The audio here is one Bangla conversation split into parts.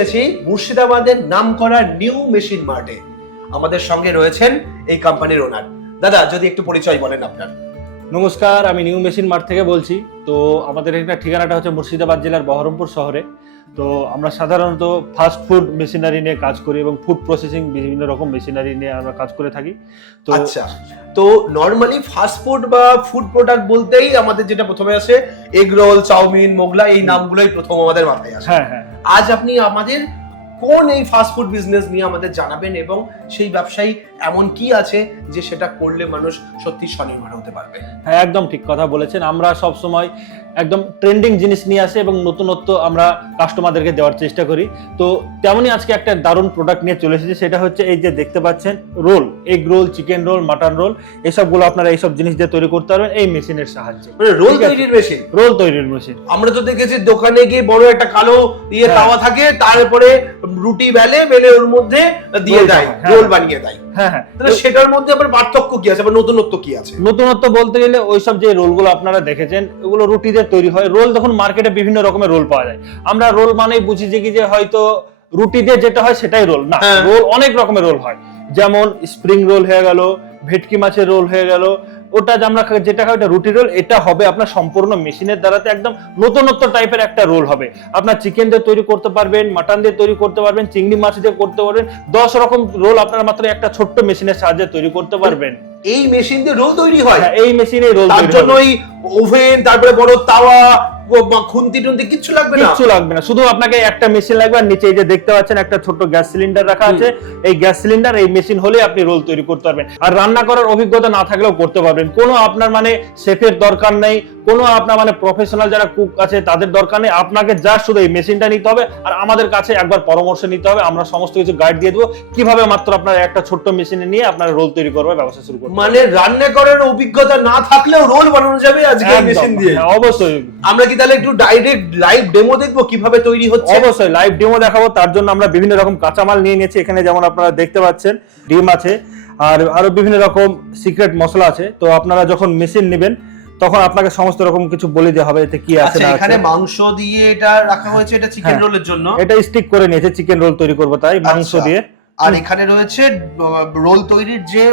এসেছি মুর্শিদাবাদের নাম করা নিউ মেশিন মার্টে আমাদের সঙ্গে রয়েছেন এই কোম্পানির ওনার দাদা, যদি একটু পরিচয় বলেন আপনার। নমস্কার, আমি নিউ মেশিন মার্ট থেকে বলছি। তো আমাদের এখানে ঠিকানাটা হচ্ছে মুর্শিদাবাদ জেলার বহরমপুর শহরে। তো আমরা সাধারণত ফাস্ট ফুড মেশিনারি নিয়ে কাজ করি এবং ফুড প্রসেসিং বিভিন্ন রকম মেশিনারি নিয়ে আমরা কাজ করে থাকি। তো আচ্ছা তো নর্মালি ফাস্ট ফুড বা ফুড প্রোডাক্ট বলতেই আমাদের যেটা প্রথমে আসে এগ রোল চাউমিন মোগলাই এই নামগুলোই প্রথম আমাদের মাথায় আসে। হ্যাঁ হ্যাঁ। আজ আপনি আমাদের কোন এই ফাস্ট ফুড বিজনেস নিয়ে আমাদের জানাবেন এবং সেই ব্যবসায়ী এমন কি আছে যে সেটা করলে মানুষ সত্যি স্বনির্ভর হতে পারবে? হ্যাঁ একদম ঠিক কথা বলেছেন। আমরা সব সময় একদম ট্রেন্ডিং জিনিস নিয়ে আসে এবং নতুনত্ব আমরা কাস্টমারদেরকে দেওয়ার চেষ্টা করি। তো তেমনই আজকে একটা দারুণ প্রোডাক্ট নিয়ে চলে এসেছি। সেটা হচ্ছে এই যে দেখতে পাচ্ছেন roll egg roll chicken roll mutton roll এসবগুলো আপনারা এইসব জিনিস দিয়ে তৈরি করতে পারবেন এই মেশিনের সাহায্যে। মানে রোল তৈরির মেশিন রোল তৈরির মেশিন আমরা তো দেখেছি দোকানে গিয়ে বড় একটা কালো ইয়ে হ্যাঁ। তাওয়া থাকে তারপরে রুটি বেলে বেলে ওর মধ্যে দিয়ে দেয় হ্যাঁ। রোল বানিয়ে দেয়। হ্যাঁ হ্যাঁ। সেটার মধ্যে আবার পার্থক্য কি আছে বা নতুনত্ব কি আছে? নতুনত্ব বলতে গেলে ওইসব যে রোলগুলো আপনারা দেখেছেন ওগুলো তৈরি হয়। রোল দেখুন মার্কেটে বিভিন্ন রকমের রোল পাওয়া যায়। আমরা রোল মানেই বুঝি যে কি যে হয়তো রুটি দিয়ে যেটা হয় সেটাই রোল। না হ্যাঁ। রোল অনেক রকমের রোল হয়। যেমন স্প্রিং রোল হয়ে গেল ভেটকি মাছের রোল হয়ে গেল ওটা আমরা যেটা খাই ওটা রুটি রোল এটা হবে আপনার সম্পূর্ণ মেশিনের দ্বারাতে একদম নতুনত্ব টাইপের একটা রোল হবে। আপনার চিকেন দিয়ে তৈরি করতে পারবেন মাটন দিয়ে তৈরি করতে পারবেন চিংড়ি মাছ দিয়ে করতে পারবেন দশ রকম রোল আপনারা মাত্র একটা ছোট্ট মেশিনের সাহায্যে তৈরি করতে পারবেন। এই মেশিন দিয়ে রোল তৈরি হয়? হ্যাঁ, এই মেশিনে রোল তার জন্য ওই ওভেন তারপরে বড় তাওয়া খুন্তি টুন্তি কিচ্ছু লাগবে না? কিচ্ছু লাগবে না। শুধু আপনাকে একটা মেশিন লাগবে আর নিচে এই যে দেখতে পাচ্ছেন একটা ছোট গ্যাস সিলিন্ডার রাখা আছে। এই গ্যাস সিলিন্ডার এই মেশিন হলে আপনি রোল তৈরি করতে পারবেন। আর রান্না করার অভিজ্ঞতা না থাকলেও করতে পারবেন। কোনো আপনার মানে শেফের দরকার নেই কোনো আপনার মানে প্রফেশনাল যারা কুক আছে তাদের দরকার নেই। আপনাকে যা শুধু এই মেশিনটা নিতে হবে আর আমাদের কাছে একবার পরামর্শ নিতে হবে। আমরা সমস্ত কিছু গাইড দিয়ে দেবো। কীভাবে মাত্র আপনার একটা ছোট্ট মেশিনে নিয়ে আপনার রোল তৈরি করবে ব্যবসা শুরু করবে মানে রান্না করার অভিজ্ঞতা না থাকলেও রোল বানানো যাবে আজকে মেশিন দিয়ে। অবশ্যই। আমরা কি তাহলে একটু ডাইরেক্ট লাইভ ডেমো দেখব কীভাবে তৈরি হচ্ছে? অবশ্যই লাইভ ডেমো দেখাবো। তার জন্য আমরা বিভিন্ন রকম কাঁচামাল নিয়ে নিয়েছি। এখানে যেমন আপনারা দেখতে পাচ্ছেন ডিম আছে। আর আরও বিভিন্ন রকম সিক্রেট মশলা আছে। তো আপনারা যখন মেশিন নেবেন তখন আপনাকে সমস্ত রকম কিছু বলে দেওয়া হবে এতে কি আছে আচ্ছা না এখানে মাংস দিয়ে এটা রাখা হয়েছে এটা চিকেন হ্যাঁ। রোলের জন্য? এটা স্টিক করে নিয়েছে চিকেন রোল তৈরি করব তাই মাংস আচ্ছা। দিয়ে। আর এখানে রয়েছে রোল তৈরির যে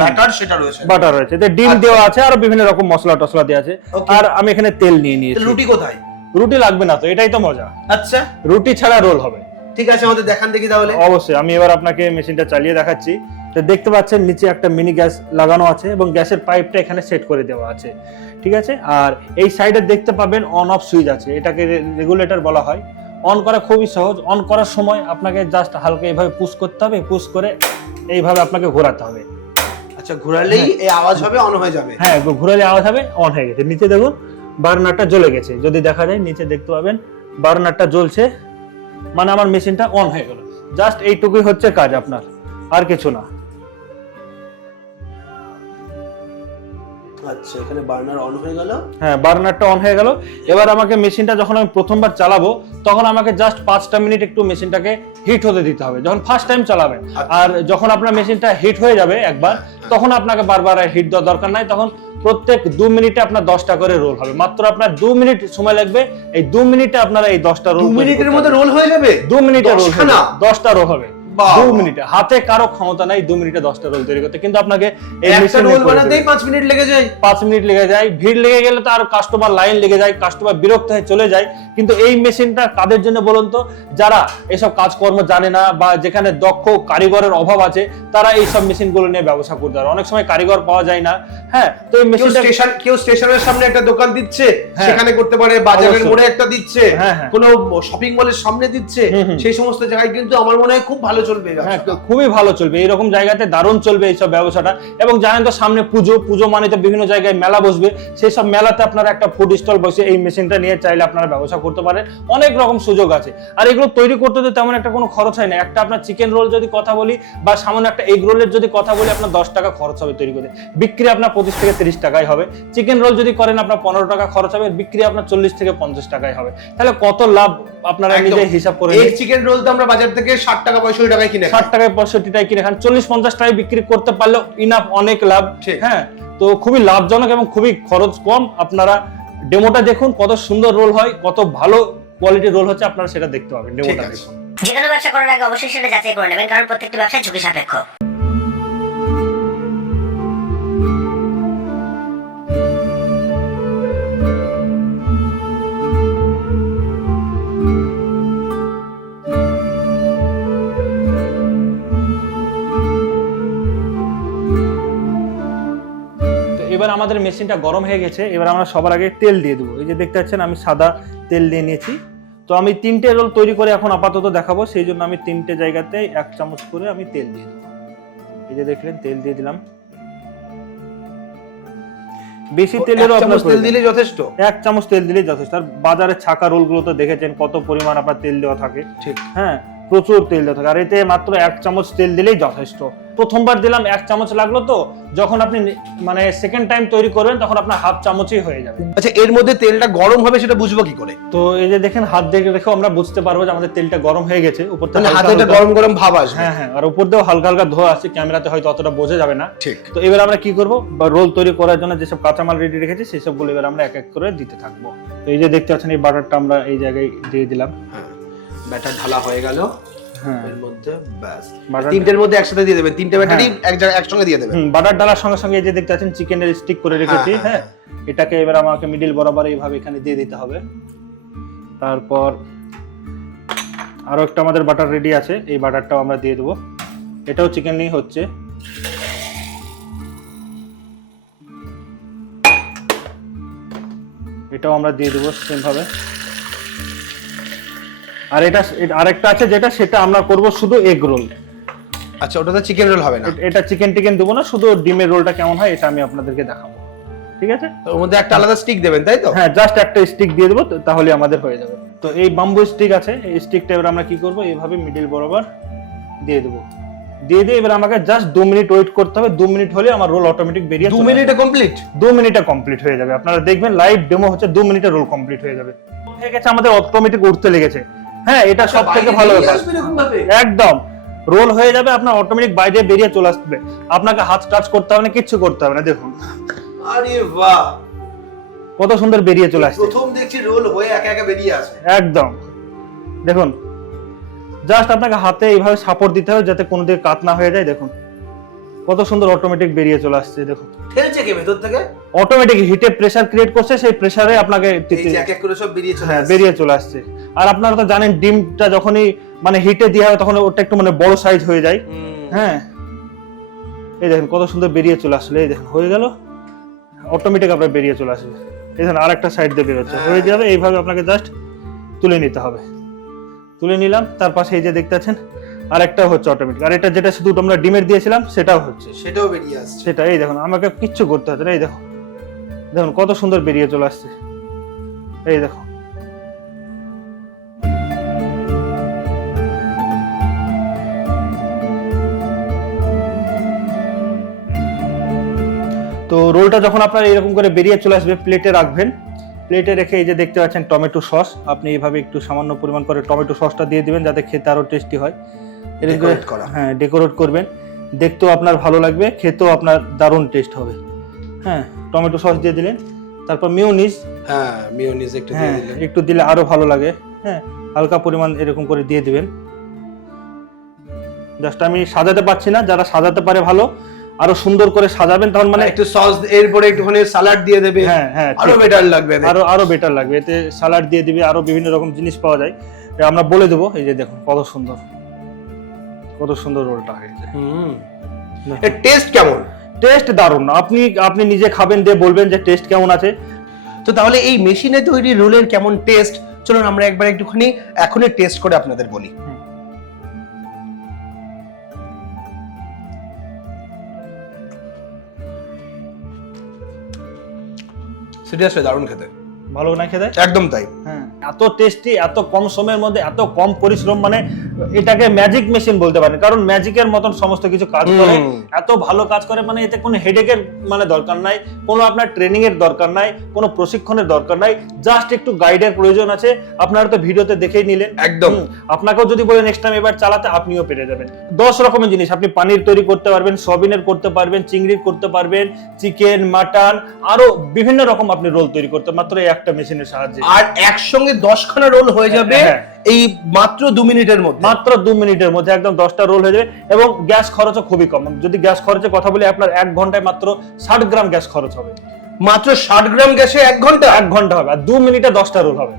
ব্যাটার সেটা রয়েছে। বাটার রয়েছে। এতে ডিম আচ্ছা। দেওয়া আছে আরও বিভিন্ন রকম মশলা টসলা দেওয়া আছে। আর আমি এখানে তেল নিয়ে নিয়েছি। রুটি কোথায়? রুটি লাগবে না তো এটাই তো মজা। আচ্ছা। রুটি ছাড়া রোল হবে। ঠিক আছে আমাদের দেখান দেখি তাহলে। অবশ্যই আমি এবার আপনাকে মেশিনটা চালিয়ে দেখাচ্ছি। তো দেখতে পাচ্ছেন নিচে একটা মিনি গ্যাস লাগানো আছে এবং গ্যাসের পাইপটা এখানে সেট করে দেওয়া আছে ঠিক আছে? আর এই সাইডে দেখতে পাবেন অন অফ সুইচ আছে এটাকে রেগুলেটর বলা হয়। অন করা খুবই সহজ অন করার সময় আপনাকে জাস্ট হালকা এইভাবে পুশ করতে হবে পুশ করে এইভাবে আপনাকে ঘোরাতে হবে। আচ্ছা ঘোরালেই এই আওয়াজ হবে অন হয়ে যাবে। হ্যাঁ ঘোরালে আওয়াজ হবে অন হয়ে গেছে। নিচে দেখুন বার্নারটা জ্বলে গেছে। যদি দেখা যায় নিচে দেখতে পাবেন বার্নারটা জ্বলছে। মানে আমার মেশিনটা অন হয়ে গেল। জাস্ট এইটুকুই হচ্ছে কাজ আপনার আর কিছু না। আচ্ছা এখানে বার্নার অন হয়ে গেল? হ্যাঁ বার্নারটা অন হয়ে গেল। এবার আমাকে মেশিনটা যখন আমি প্রথমবার চালাবো তখন আমাকে জাস্ট পাঁচটা মিনিট একটু মেশিনটাকে হিট হতে দিতে হবে যখন ফার্স্ট টাইম চালাবেন আর যখন আপনার মেশিনটা হিট হয়ে যাবে একবার তখন আপনাকে বারবার হিট দেওয়ার দরকার নাই। তখন প্রত্যেক দু মিনিটে আপনার দশটা করে রোল হবে। মাত্র আপনার দু মিনিট সময় লাগবে এই দু মিনিটে আপনারা এই দশটা রোল মিনিটের মধ্যে রোল হয়ে যাবে? দু মিনিটে রোল? দশটা রোল হবে। দু মিনিটে। হাতে কারও ক্ষমতা নাই দু মিনিটে দশটা রোল তৈরি করতে। কিন্তু আপনাকে এই একটা রোল বানাতেই পাঁচ মিনিট লেগে যায়। পাঁচ মিনিট লেগে যায়। ভিড় লেগে গেলে তো আর কাস্টমার লাইন লেগে যায় কাস্টমার বিরক্ত হয়ে চলে যায়। কিন্তু এই মেশিনটা কাদের জন্য বলুন তো? যারা এসব কাজকর্ম জানে না বা যেখানে দক্ষ কারিগরের অভাব আছে তারা এই সব মেশিনগুলো নিয়ে ব্যবসা করতে পারে। অনেক সময় কারিগর পাওয়া যায় না। হ্যাঁ তো এই কেউ মেশিনটা স্টেশন কেউ স্টেশনের সামনে একটা দোকান দিচ্ছে হ্যাঁ। সেখানে করতে পারে বাজারের মোড়ে একটা দিচ্ছে হ্যাঁ, হ্যাঁ। কোনো শপিং মলের সামনে দিচ্ছে। সেই সমস্ত জায়গায় কিন্তু আমার মনে হয় খুব ভালো চলবে হ্যাঁ খুবই ভালো চলবে। এইরকম জায়গাতে দারুণ চলবে এইসব ব্যবসাটা। এবং জানেন তো সামনে পুজো পুজো মানে তো বিভিন্ন জায়গায় মেলা বসবে। সেই সব মেলাতে আপনারা একটা ফুড স্টল বসে এই মেশিনটা নিয়ে চাইলে আপনারা ব্যবসা করতে পারেন। অনেক রকম সুযোগ আছে। আর এগুলো তৈরি করতে তো তেমন একটা কোনো খরচ হয় না। একটা আপনার চিকেন রোল যদি কথা বলি বা সামান্য একটা এগ রোলের যদি কথা বলি আপনার দশ টাকা খরচ হবে তৈরি করতে বিক্রি আপনার পঁচিশ থেকে তিরিশ টাকায় হবে। চিকেন রোল যদি করেন আপনার পনেরো টাকা খরচ হবে। বিক্রি আপনার চল্লিশ থেকে পঞ্চাশ টাকায় হবে। তাহলে কত লাভ আপনারা নিজে হিসাব করে চিকেন রোল তো আমরা বাজার থেকে ষাট টাকা পঁয়ষট্টি টাকায় কিনে ষাট টাকায় পঁয়ষট্টি টাকায় কিনে খান। চল্লিশ পঞ্চাশ টাকায় বিক্রি করতে পারলেও ইনাফ অনেক লাভ। ঠিক। হ্যাঁ? তো খুবই লাভজনক এবং খুবই খরচ কম। আপনারা ডেমোটা দেখুন কত সুন্দর রোল হয় কত ভালো কোয়ালিটির রোল হচ্ছে আপনারা সেটা দেখতে পাবেন ডেমোটা দেখুন। যে কোনো ব্যবসা করার আগে অবশ্যই সেটা যাচাই করে নেবেন কারণ প্রত্যেকটি ব্যবসা ঝুঁকি সাপেক্ষ। মেশিনটা গরম হয়ে গেছে এবার আমরা সবার আগে তেল দিয়ে দেবো। এই যে দেখতে পাচ্ছেন আমি সাদা তেল দিয়ে নিয়েছি। তো আমি তিনটে রোল তৈরি করে এখন আপাতত দেখাবো সেই জন্য আমি তিনটে জায়গাতে এক চামচ করে আমি তেল দিয়ে দেবো। এই যে দেখলেন তেল দিয়ে দিলাম। বেশি তেলেরও আপনার তেল। দিলে যথেষ্ট? এক চামচ তেল দিলেই যথেষ্ট। আর বাজারে ছাকা রোলগুলো তো দেখেছেন কত পরিমাণ আপনার তেল দেওয়া থাকে। ঠিক। হ্যাঁ প্রচুর তেল দেওয়া থাকে। আর এতে মাত্র এক চামচ তেল দিলেই যথেষ্ট। প্রথমবার দিলাম এক চামচ লাগল তো যখন আপনি মানে সেকেন্ড টাইম তৈরি করবেন তখন আপনার হাফ চামচই হয়ে যাবে। আচ্ছা এর মধ্যে তেলটা গরম হবে সেটা বুঝব কি করে? তো এই যে দেখেন হাত দেখে রেখেও আমরা বুঝতে পারব যে আমাদের তেলটা গরম হয়ে গেছে উপর থেকে মানে হাতে গরম গরম ভাব আসবে। হ্যাঁ হ্যাঁ আর উপর দিয়েও হালকা হালকা ধোয়া আসছে ক্যামেরাতে হয়তো অতটা বোঝা যাবে না। ঠিক। তো এবার আমরা কি করব? বা রোল তৈরি করার জন্য যেসব কাঁচামাল রেডি রেখেছি সেই সবগুলো এবার আমরা এক এক করে দিতে থাকব। তো এই যে দেখতে পাচ্ছেন এই বাটারটা আমরা এই জায়গায় দিয়ে দিলাম। হ্যাঁ। ব্যাটার ঢালা হয়ে গেল। হ্যাঁ। এর মধ্যে ব্যাস। তিনটের মধ্যে একসাথে দিয়ে দেবেন। তিনটে ব্যাটারি হ্যাঁ। এক জায়গায় একসঙ্গে দিয়ে দেবেন। বাটার ডালার সঙ্গে সঙ্গে যে দেখতে পাচ্ছেন চিকেনের স্টিক করে রেখেছি হ্যাঁ, হ্যাঁ, এটাকে এবার আমাকে মিডিল বরাবর এইভাবে এখানে দিয়ে দিতে হবে। তারপর আরও একটা আমাদের বাটার রেডি আছে এই বাটারটাও আমরা দিয়ে দেবো। এটাও চিকেন নিয়ে হচ্ছে। এটাও আমরা দিয়ে দেবো সেম ভাবে। আর এটা আরেকটা আছে যেটা সেটা আমরা করব শুধু এগ রোল আচ্ছা ওটাতে চিকেন রোল হবে না? এটা চিকেন টিকেন দেবো না শুধু ডিমের রোলটা কেমন হয় এটা আমি আপনাদেরকে দেখাবো। ঠিক আছে? তো ওর মধ্যে একটা আলাদা স্টিক দেবেন তাই তো? হ্যাঁ জাস্ট একটা স্টিক দিয়ে দেবো তাহলে আমাদের হয়ে যাবে। তো এই বাম্বু স্টিক আছে এই স্টিকটা এবার আমরা কি করব? এইভাবে মিডিল বরাবর দিয়ে দেবো। দিয়ে দিয়ে এবার আমাকে জাস্ট দু মিনিট ওয়েট করতে হবে। দু মিনিট হলে আমার রোল অটোমেটিক বেরিয়ে দু মিনিটে কমপ্লিট। দু মিনিটে কমপ্লিট হয়ে যাবে। আপনারা দেখবেন লাইভ ডেমো হচ্ছে দু মিনিটে রোল কমপ্লিট হয়ে যাবে। হয়ে গেছে আমাদের অটোমেটিক উঠতে লেগেছে। হ্যাঁ এটা আচ্ছা, সব থেকে ভালো ব্যাপার। একদম। রোল হয়ে যাবে আপনার অটোমেটিক বাইরে বেরিয়ে চলে আসবে। আপনাকে হাত টাচ করতে হবে না কিচ্ছু করতে হবে না দেখুন। আরে বাহ! কত সুন্দর বেরিয়ে চলে আসছে। প্রথম দেখছি রোল হয়ে একা একা বেরিয়ে আসে। একদম। দেখুন জাস্ট আপনাকে হাতে এইভাবে সাপোর্ট দিতে হবে যাতে কোনো দিকে কাত না হয়ে যায় দেখুন। কত সুন্দর অটোমেটিক বেরিয়ে চলে আসছে দেখুন। ঠেলছে কে ভেতর থেকে? অটোমেটিক হিটে প্রেসার ক্রিয়েট করছে সেই প্রেসারে আপনাকে এই এক এক করে সব বেরিয়ে চলে হ্যাঁ। বেরিয়ে চলে আসছে। আর আপনারা তো জানেন ডিমটা যখনই মানে হিটে দেওয়া হয় তখন ওটা একটু মানে বড় সাইজ হয়ে যায়। হ্যাঁ। এই দেখেন কত সুন্দর বেরিয়ে চলে আসলে এই দেখেন হয়ে গেল। অটোমেটিক আপনার বেরিয়ে চলে আসবে। এই দেখেন আর একটা সাইড দিয়ে বেরোচ্ছে। হ্যাঁ। হয়ে যাবে এইভাবে আপনাকে জাস্ট তুলে নিতে হবে। তুলে নিলাম তার পাশে এই যে দেখতে আছেন আর একটা হচ্ছে অটোমেটিক আর এটা যেটা শুধু আমরা ডিমের দিয়েছিলাম সেটাও হচ্ছে। সেটাও বেরিয়ে আসছে। সেটা এই দেখুন আমাকে কিচ্ছু করতে হচ্ছে না এই দেখো দেখুন কত সুন্দর বেরিয়ে চলে আসছে। এই দেখো তো রোলটা যখন আপনার এরকম করে বেরিয়ে চলে আসবে প্লেটে রাখবেন। প্লেটে রেখে এই যে দেখতে পাচ্ছেন টমেটো সস আপনি এইভাবে একটু সামান্য পরিমাণ করে টমেটো সসটা দিয়ে দিবেন যাতে খেতে আরও টেস্টি হয়। এরকম। হ্যাঁ ডেকোরেট করবেন। দেখতেও আপনার ভালো লাগবে খেতেও আপনার দারুণ টেস্ট হবে। হ্যাঁ টমেটো সস দিয়ে দিলেন। তারপর মিউনিস হ্যাঁ মিওনিজ একটু দিয়ে হ্যাঁ দিলেন। একটু দিলে আরও ভালো লাগে। হ্যাঁ হালকা পরিমাণ এরকম করে দিয়ে দিবেন। জাস্ট আমি সাজাতে পারছি না যারা সাজাতে পারে ভালো আরও সুন্দর করে সাজাবেন তখন মানে একটু সস এরপরে একটুখানি সালাড দিয়ে দেবে। হ্যাঁ হ্যাঁ আরও বেটার লাগবে আরও আরও বেটার লাগবে। এতে সালাড দিয়ে দিবে আরও বিভিন্ন রকম জিনিস পাওয়া যায়। আমরা বলে দেবো এই যে দেখুন কত সুন্দর। কত সুন্দর রোলটা হয়েছে। হুম। এর টেস্ট কেমন? টেস্ট দারুণ। আপনি আপনি নিজে খাবেন দিয়ে বলবেন যে টেস্ট কেমন আছে। তো তাহলে এই মেশিনে তৈরি রোলের কেমন টেস্ট চলুন আমরা একবার একটুখানি এখনই টেস্ট করে আপনাদের বলি। সিরিয়াসলি দারুণ খেতে। ভালো না খেতে? একদম তাই। হ্যাঁ। এত টেস্টি এত কম সময়ের মধ্যে এত কম পরিশ্রম মানে এটাকে ম্যাজিক মেশিন বলতে পারেন। কারণ ম্যাজিকের মতন সমস্ত কিছু কাজ করে এত ভালো কাজ করে মানে এতে কোনো হেডেকের মানে দরকার নাই কোনো আপনার ট্রেনিং এর দরকার নাই কোনো প্রশিক্ষণের দরকার নাই জাস্ট একটু গাইডের প্রয়োজন আছে। আপনারা তো ভিডিওতে দেখেই নিলেন। একদম। আপনাকেও যদি বলেন নেক্সট টাইম এবার চালাতে আপনিও পেরে যাবেন। দশ রকমের জিনিস আপনি পানির তৈরি করতে পারবেন সবিনের করতে পারবেন চিংড়ির করতে পারবেন চিকেন মাটন আরও বিভিন্ন রকম আপনি রোল তৈরি করতে মাত্র এই একটা মেশিনের সাহায্যে। আর একসঙ্গে দশখানা রোল হয়ে যাবে হ্যাঁ। এই মাত্র দু মিনিটের মধ্যে। মাত্র দু মিনিটের মধ্যে একদম দশটা রোল হয়ে যাবে এবং গ্যাস খরচও খুবই কম। যদি গ্যাস খরচের কথা বলি আপনার এক ঘন্টায় মাত্র ষাট গ্রাম গ্যাস খরচ হবে। মাত্র ষাট গ্রাম গ্যাসে এক ঘণ্টা? এক ঘণ্টা হবে আর দু মিনিটে দশটা রোল হবে।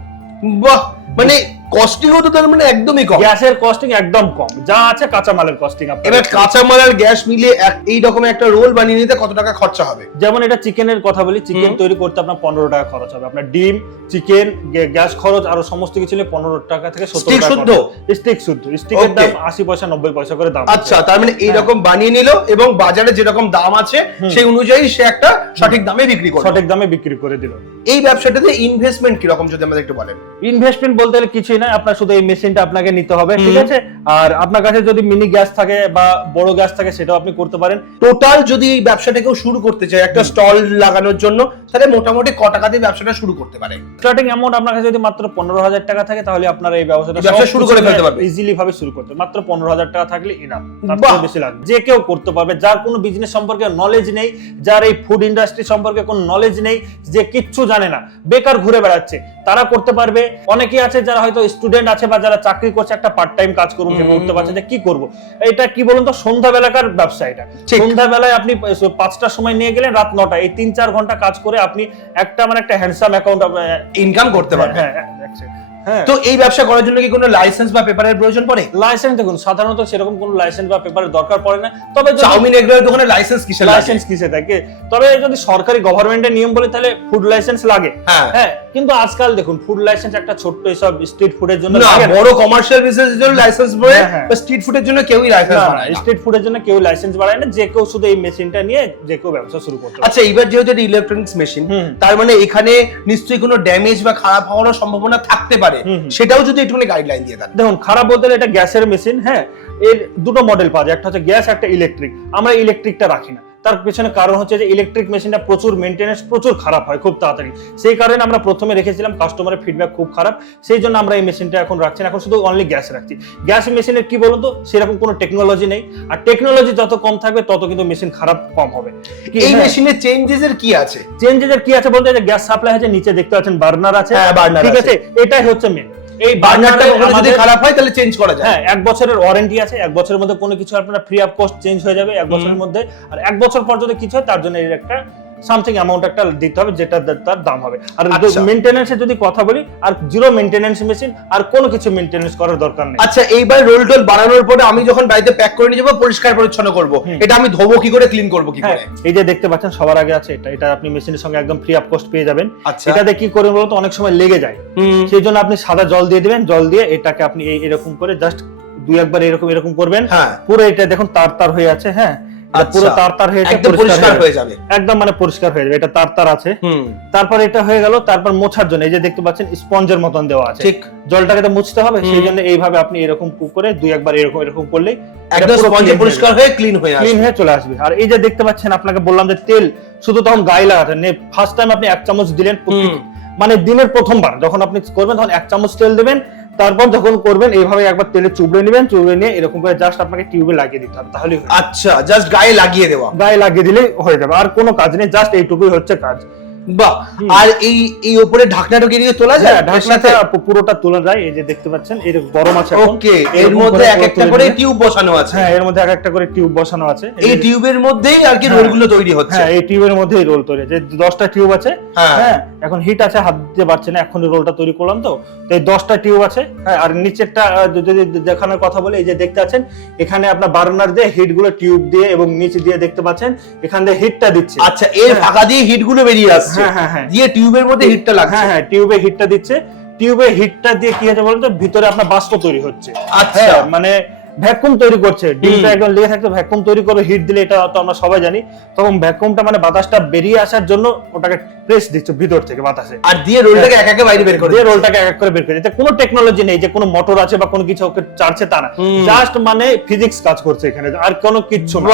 বাহ! মানে কস্টিংও তো তার মানে একদমই কম। গ্যাসের কস্টিং একদম কম। যা আছে কাঁচামালের কস্টিং এবার কাঁচামাল আর গ্যাস মিলিয়ে এই রকম একটা রোল বানিয়ে নিতে কত টাকা খরচা হবে? যেমন এটা চিকেনের কথা বলি চিকেন তৈরি করতে আপনার পনেরো টাকা খরচ হবে। আপনার ডিম চিকেন গ্যাস খরচ আরও সমস্ত কিছু নিয়ে পনেরো টাকা থেকে সত্তর টাকা শুদ্ধ? স্টিক শুদ্ধ। স্টিকের দাম আশি পয়সা নব্বই পয়সা করে দাম আচ্ছা তার মানে এইরকম বানিয়ে নিল এবং বাজারে যেরকম দাম আছে সেই অনুযায়ী সে একটা সঠিক দামে বিক্রি করবে সঠিক দামে বিক্রি করে দিল। এই ব্যবসাটাতে ইনভেস্টমেন্ট কীরকম যদি আমাদের একটু বলেন? ইনভেস্টমেন্ট বলতে গেলে কিছুই না আপনার শুধু এই মেশিনটা আপনাকে নিতে হবে ঠিক আছে? আর আপনার কাছে যদি মিনি গ্যাস থাকে বা বড় গ্যাস থাকে সেটাও আপনি করতে পারেন। টোটাল যদি এই ব্যবসাটা কেউ শুরু করতে চায় একটা স্টল লাগানোর জন্য তাহলে মোটামুটি ক টাকা দিয়ে ব্যবসাটা শুরু করতে পারে? স্টার্টিং অ্যামাউন্ট আপনার কাছে যদি মাত্র পনেরো হাজার টাকা থাকে তাহলে আপনার এই ব্যবসাটা ব্যবসা শুরু করে ফেলতে পারবে। ইজিলি ভাবে শুরু করতে মাত্র পনেরো হাজার টাকা থাকলে ইনাফ। বেশি লাগবে যে কেউ করতে পারবে যার কোনো বিজনেস সম্পর্কে নলেজ নেই যার এই ফুড ইন্ডাস্ট্রি সম্পর্কে কোনো নলেজ নেই যে কিচ্ছু জানে না বেকার ঘুরে বেড়াচ্ছে তারা করতে পারবে। অনেকেই আছে যারা হয়তো স্টুডেন্ট আছে বা যারা চাকরি করছে একটা পার্ট টাইম কাজ করুন ভেবে উঠতে পারছে যে কি করব। এটা কি বলুন তো সন্ধ্যা বেলাকার ব্যবসা এটা। ঠিক। সন্ধ্যা বেলায় আপনি পাঁচটার সময় নিয়ে গেলেন রাত নটা। এই তিন চার ঘণ্টা কাজ করে আপনি একটা মানে একটা হ্যান্ডসাম অ্যাকাউন্ট ইনকাম করতে পারবে হ্যাঁ হ্যাঁ। হ্যাঁ। তো এই ব্যবসা করার জন্য কি কোনো লাইসেন্স বা পেপারের প্রয়োজন পড়ে? লাইসেন্স দেখুন সাধারণত সেরকম কোনো লাইসেন্স বা পেপারের দরকার পড়ে না। তবে চাউমিন এগুলোর দোকানে লাইসেন্স কিসের লাইসেন্স কিসে থাকে? তবে যদি সরকারি গভর্নমেন্টের নিয়ম বলে তাহলে ফুড লাইসেন্স লাগে। হ্যাঁ। হ্যাঁ কিন্তু আজকাল দেখুন ফুড লাইসেন্স একটা ছোট্ট এসব স্ট্রিট ফুডের জন্য না বড় কমার্শিয়াল বিজনেসের জন্য লাইসেন্স বলে। স্ট্রিট ফুডের জন্য কেউই লাইসেন্স বানায় স্ট্রিট ফুডের জন্য কেউ লাইসেন্স বাড়ায় না যে কেউ শুধু এই মেশিনটা নিয়ে যে কেউ ব্যবসা শুরু করতে আচ্ছা এইবার যেহেতু এটা ইলেকট্রনিক্স মেশিন তার মানে এখানে নিশ্চয়ই কোনো ড্যামেজ বা খারাপ হওয়ার সম্ভাবনা থাকতে পারে। সেটাও যদি একটুখানি গাইডলাইন দিয়ে দেন। দেখুন খারাপ বলতে এটা গ্যাসের মেশিন হ্যাঁ এর দুটো মডেল পাওয়া যায়। একটা হচ্ছে গ্যাস একটা ইলেকট্রিক আমরা ইলেকট্রিকটা রাখি না। তার পেছনে কারণ হচ্ছে যে ইলেকট্রিক মেশিনটা প্রচুর মেনটেন্যান্স প্রচুর খারাপ হয় খুব তাড়াতাড়ি। সেই কারণে আমরা প্রথমে রেখেছিলাম কাস্টমারের ফিডব্যাক খুব খারাপ। সেই জন্য আমরা এই মেশিনটা এখন রাখছি এখন শুধু অনলি গ্যাস রাখছি। গ্যাস মেশিনের কি বলুন তো? সেরকম কোনো টেকনোলজি নেই। আর টেকনোলজি যত কম থাকবে তত কিন্তু মেশিন খারাপ কম হবে। এই মেশিনে চেঞ্জেস এর কি আছে? চেঞ্জেস এর কি আছে বলতে? যে গ্যাস সাপ্লাই আছে নিচে দেখতে পাচ্ছেন বার্নার আছে। হ্যাঁ, ঠিক। আছে। এটাই হচ্ছে মেন এই বার্নারটা কখনো যদি খারাপ হয় তাহলে চেঞ্জ করা যায়। হ্যাঁ এক বছরের ওয়ারেন্টি আছে এক বছরের মধ্যে কোনো কিছু আপনার ফ্রি অফ কস্ট চেঞ্জ হয়ে যাবে এক বছরের মধ্যে। আর এক বছর পর যদি কিছু হয় তার জন্য এর একটা সামথিং অ্যামাউন্ট একটা দিতে হবে যেটা তার দাম হবে। আর আচ্ছা। মেনটেন্যান্সের যদি কথা বলি আর জিরো মেনটেন্যান্স মেশিন আর কোনো কিছু মেনটেন্যান্স করার দরকার নেই। আচ্ছা এইবার রোল টোল বানানোর পরে আমি যখন বাড়িতে প্যাক করে নিয়ে যাব পরিষ্কার পরিচ্ছন্ন করব। এটা আমি ধোবো কি করে ক্লিন করব কি হ্যাঁ করে? এই যে দেখতে পাচ্ছেন সবার আগে আছে এটা। এটা আপনি মেশিনের সঙ্গে একদম ফ্রি অফ কস্ট পেয়ে যাবেন। আচ্ছা। এটাতে কি করবেন বলতো অনেক সময় লেগে যায়। সেই জন্য আপনি সাদা জল দিয়ে দিবেন জল দিয়ে এটাকে আপনি এরকম করে জাস্ট দুই একবার এরকম এরকম করবেন। হ্যাঁ। পুরো এটা দেখুন তার তার হয়ে আছে হ্যাঁ। পুরো আচ্ছা। তার তার হয়ে একদম পরিষ্কার হয়ে যাবে। একদম মানে পরিষ্কার হয়ে যাবে। এটা তার তার আছে তারপর এটা হয়ে গেল তারপর মোছার জন্য। এই যে দেখতে পাচ্ছেন স্পঞ্জের মতন দেওয়া আছে। ঠিক। জলটাকে তো মুছতে হবে সেই জন্য এইভাবে আপনি এরকম করে দুই একবার এরকম এরকম একদম স্পঞ্জে পরিষ্কার হয়ে ক্লিন হয়ে ক্লিন হয়ে চলে আসবে। আর এই যে দেখতে পাচ্ছেন আপনাকে বললাম যে তেল শুধু তখন গায়ে লাগাতে ফার্স্ট টাইম আপনি এক চামচ দিলেন। মানে দিনের প্রথমবার যখন আপনি করবেন তখন এক চামচ তেল দেবেন তারপর যখন করবেন এইভাবে একবার তেলে চুবড়ে নেবেন চুবড়ে নিয়ে এরকম করে জাস্ট আপনাকে টিউবে লাগিয়ে দিতে হবে তাহলে আচ্ছা জাস্ট গায়ে লাগিয়ে দেওয়া। গায়ে লাগিয়ে দিলে হয়ে যাবে আর কোনো কাজ নেই জাস্ট এইটুকুই হচ্ছে কাজ। বাহ আর এই এই উপরে ঢাকনাটা দিয়ে তোলা যায় হ্যাঁ ঢাকনাটা পু- পুরোটা তোলা যায় এই যে দেখতে পাচ্ছেন এর গরম আছে ওকে এর মধ্যে এক একটা করে টিউব বসানো আছে। হ্যাঁ এর মধ্যে এক একটা করে টিউব বসানো আছে। এই টিউবের মধ্যেই আর কি হ্যাঁ। রোলগুলো তৈরি হচ্ছে। হ্যাঁ এই টিউবের মধ্যেই রোল তৈরি যে দশটা টিউব আছে হ্যাঁ। হ্যাঁ এখন হিট আছে হাত দিতে পারছে না এখন রোলটা তৈরি করলাম তো। তো এই দশটা টিউব আছে হ্যাঁ আর নিচেরটা যদি দেখানোর কথা বলে এই যে দেখতে পাচ্ছেন এখানে আপনার বার্নার দিয়ে হিটগুলো টিউব দিয়ে এবং নিচে দিয়ে দেখতে পাচ্ছেন এখান দিয়ে হিটটা দিচ্ছে। আচ্ছা এর। ফাঁকা দিয়ে হিটগুলো বেরিয়ে আসছে। হ্যাঁ হ্যাঁ হ্যাঁ। দিয়ে টিউবের মধ্যে হিটটা লাগছে। হ্যাঁ হ্যাঁ টিউবে হিটটা দিচ্ছে। টিউবে হিটটা দিয়ে কি হচ্ছে ভিতরে আপনার বাষ্প তৈরি হচ্ছে। আচ্ছা। মানে ভ্যাকুম তৈরি করছে। ডিমটা একদম লেগে থাকতে ভ্যাকুম তৈরি করে হিট দিলে এটা তো আমরা সবাই জানি। তখন ভ্যাকুমটা মানে বাতাসটা বেরিয়ে আসার জন্য ওটাকে প্রেস দিচ্ছে ভিতর থেকে বাতাসে। আর দিয়ে রোলটাকে এক একে বাইরে বের করে দিয়ে রোলটাকে এক এক করে বের করে কোনো টেকনোলজি নেই যে কোনো মোটর আছে বা কোনো কিছু ওকে চার্জে তা না। জাস্ট মানে ফিজিক্স কাজ করছে এখানে। আর কোনো কিচ্ছু না।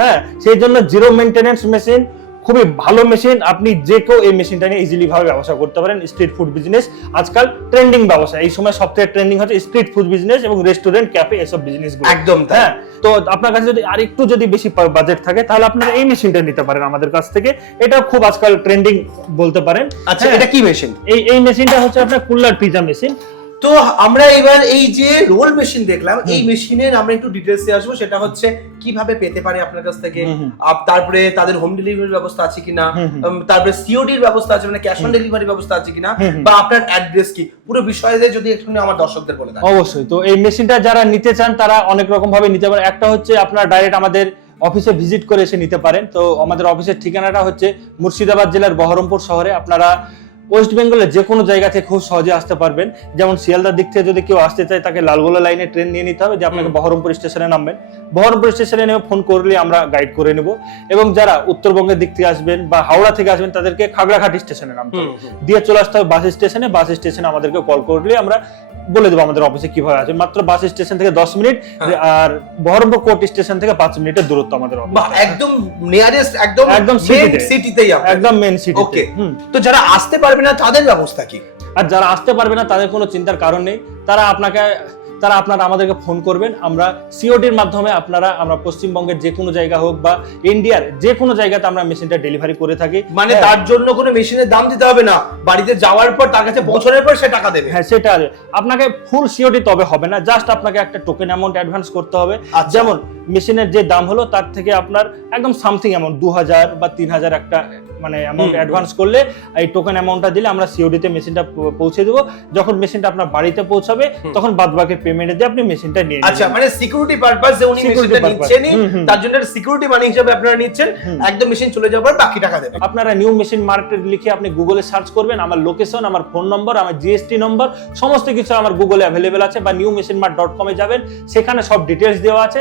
হ্যাঁ সেই জন্য জিরো মেনটেনেন্স মেশিন খুবই ভালো মেশিন আপনি যে কেউ এই মেশিনটা নিয়ে ইজিলি ভাবে ব্যবসা করতে পারেন স্ট্রিট ফুড বিজনেস আজকাল ট্রেন্ডিং ব্যবসা এই সময় সবথেকে ট্রেন্ডিং হচ্ছে স্ট্রিট ফুড বিজনেস এবং রেস্টুরেন্ট ক্যাফে এসব বিজনেস একদম হ্যাঁ তো আপনার কাছে যদি আরেকটু যদি বেশি বাজেট থাকে তাহলে আপনারা এই মেশিনটা নিতে পারেন আমাদের কাছ থেকে। এটা খুব আজকাল ট্রেন্ডিং বলতে পারেন। আচ্ছা হ্যাঁ। এটা কি মেশিন এই এই মেশিনটা হচ্ছে আপনার কুলার পিজা মেশিন তো আমরা এবার এই যে রোল মেশিন দেখলাম এই মেশিনের আমরা একটু ডিটেলসে আসব। সেটা হচ্ছে কীভাবে পেতে পারে আপনার কাছ থেকে। তারপরে তাদের হোম ডেলিভারির ব্যবস্থা আছে কিনা? তারপরে সিওডির ব্যবস্থা আছে মানে ক্যাশ অন ডেলিভারি ব্যবস্থা আছে কিনা। বা আপনার অ্যাড্রেস কি? পুরো বিষয়ে যদি একটু আমার দর্শকদের বলে দেন। অবশ্যই। তো এই মেশিনটা যারা নিতে চান তারা অনেক রকম ভাবে নিতে পারেন একটা হচ্ছে আপনার ডাইরেক্ট আমাদের অফিসে ভিজিট করে এসে নিতে পারেন। তো আমাদের অফিসের ঠিকানাটা হচ্ছে মুর্শিদাবাদ জেলার বহরমপুর শহরে। আপনারা ওয়েস্ট বেঙ্গলের যে কোনো জায়গা থেকে খুব সহজে আসতে পারবেন। যেমন শিয়ালদার দিক থেকে যদি কেউ আসতে চায় তাকে লালগোলা লাইনে ট্রেন নিয়ে নিতে হবে যে আপনাকে বহরমপুর স্টেশনে নামবেন। বহরমপুর স্টেশনে নেমে ফোন করলে আমরা গাইড করে নেব। এবং যারা উত্তরবঙ্গের দিক থেকে আসবেন বা হাওড়া থেকে আসবেন তাদেরকে খাগড়াঘাট স্টেশনে নামতে হবে। দিয়ে চলে আসতে হবে বাস স্টেশনে বাস স্টেশনে আমাদেরকে কল করলে আমরা বলে দেবো আমাদের অফিসে কীভাবে আছে মাত্র বাস স্টেশন থেকে দশ মিনিট হ্যাঁ। আর বহরমপুর কোর্ট স্টেশন থেকে পাঁচ মিনিটের দূরত্ব আমাদের একদম নিয়ারেস্ট একদম একদম। সিটিতেই একদম মেন সিটি ওকে তো যারা আসতে পারবে না, তাদের ব্যবস্থা কি? আর যারা আসতে পারবে না, তাদের কোনো চিন্তার কারণ নেই। তারা আপনাকে তারা আপনারা আমাদেরকে ফোন করবেন। আমরা সিওডির মাধ্যমে আপনারা আমরা পশ্চিমবঙ্গের যে কোনো জায়গা হোক বা ইন্ডিয়ার যে কোনো জায়গাতে আমরা মেশিনটা ডেলিভারি করে থাকি। মানে হ্যাঁ। তার জন্য কোনো মেশিনের দাম দিতে হবে না। বাড়িতে যাওয়ার পর তার কাছে পৌঁছানোর পর সে টাকা দেবে। হ্যাঁ সেটা আপনাকে ফুল সিওডি তবে হবে না। জাস্ট আপনাকে একটা টোকেন অ্যামাউন্ট অ্যাডভান্স করতে হবে। আচ্ছা। যেমন মেশিনের যে দাম হলো তার থেকে আপনার একদম সামথিং অ্যামাউন্ট দু হাজার বা তিন হাজার একটা মানে অ্যামাউন্ট অ্যাডভান্স করলে এই টোকেন অ্যামাউন্টটা দিলে আমরা সিওডিতে মেশিনটা পৌঁছে দেবো। যখন মেশিনটা আপনার বাড়িতে পৌঁছাবে। তখন বাদ বাকি পেমেন্ট দিয়ে আপনি মেশিনটা নিয়ে আচ্ছা মানে সিকিউরিটি পারপাস যে উনি মেশিনটা নিচ্ছেনই। তার জন্য সিকিউরিটি মানি হিসেবে আপনারা নিচ্ছেন। একদম মেশিন চলে যাওয়ার বাকি টাকা দেবেন। আপনারা নিউ মেশিন মার্কেট লিখে আপনি গুগলে সার্চ করবেন আমার লোকেশন আমার ফোন নম্বর আমার জিএসটি নম্বর সমস্ত কিছু আমার গুগলে অ্যাভেলেবেল আছে বা নিউ মেশিন মার্ট ডট কমে যাবেন সেখানে সব ডিটেলস দেওয়া আছে।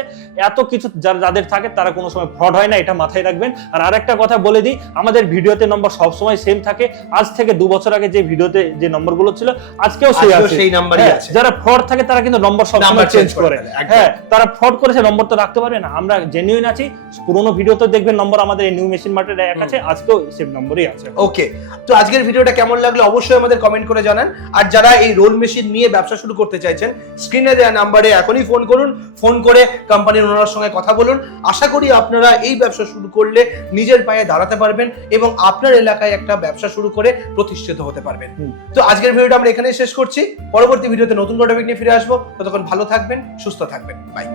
এত কিছু যারা যাদের থাকে তারা কোনো সময় ফ্রড হয় না এটা মাথায় রাখবেন। আর আরেকটা কথা বলে দিই আমাদের ভিডিওতে নম্বর সবসময় সেম থাকে। আজ থেকে দু বছর আগে যে ভিডিওতে যে নম্বরগুলো ছিল আজকেও সেই আজকেও আছে। সেই নাম্বারই হ্যাঁ, আছে। যারা ফ্রড থাকে তারা কিন্তু নম্বর নাম্বার সবসময় চেঞ্জ করে হ্যাঁ তারা ফ্রড করেছে নম্বর তো রাখতে পারবে না। আমরা জেনুইন আছি পুরোনো ভিডিওতে দেখবেন নম্বর আমাদের এই নিউ মেশিন মার্টের এক আছে আজকেও সেম নম্বরই আছে। ওকে তো আজকের ভিডিওটা কেমন লাগল অবশ্যই আমাদের কমেন্ট করে জানান। আর যারা এই রোল মেশিন নিয়ে ব্যবসা শুরু করতে চাইছেন স্ক্রিনে দেওয়া নাম্বারে এখনই ফোন করুন ফোন করে কোম্পানির ওনার সঙ্গে কথা বলুন। আশা করি আপনারা এই ব্যবসা শুরু করলে নিজের পায়ে দাঁড়াতে পারবেন এবং আপনার এলাকায় একটা ব্যবসা শুরু করে প্রতিষ্ঠিত হতে পারবেন। তো আজকের ভিডিওটা আমরা এখানেই শেষ করছি। পরবর্তী ভিডিওতে নতুন টপিক নিয়ে ফিরে আসব। ততক্ষণ ভালো থাকবেন সুস্থ থাকবেন। বাই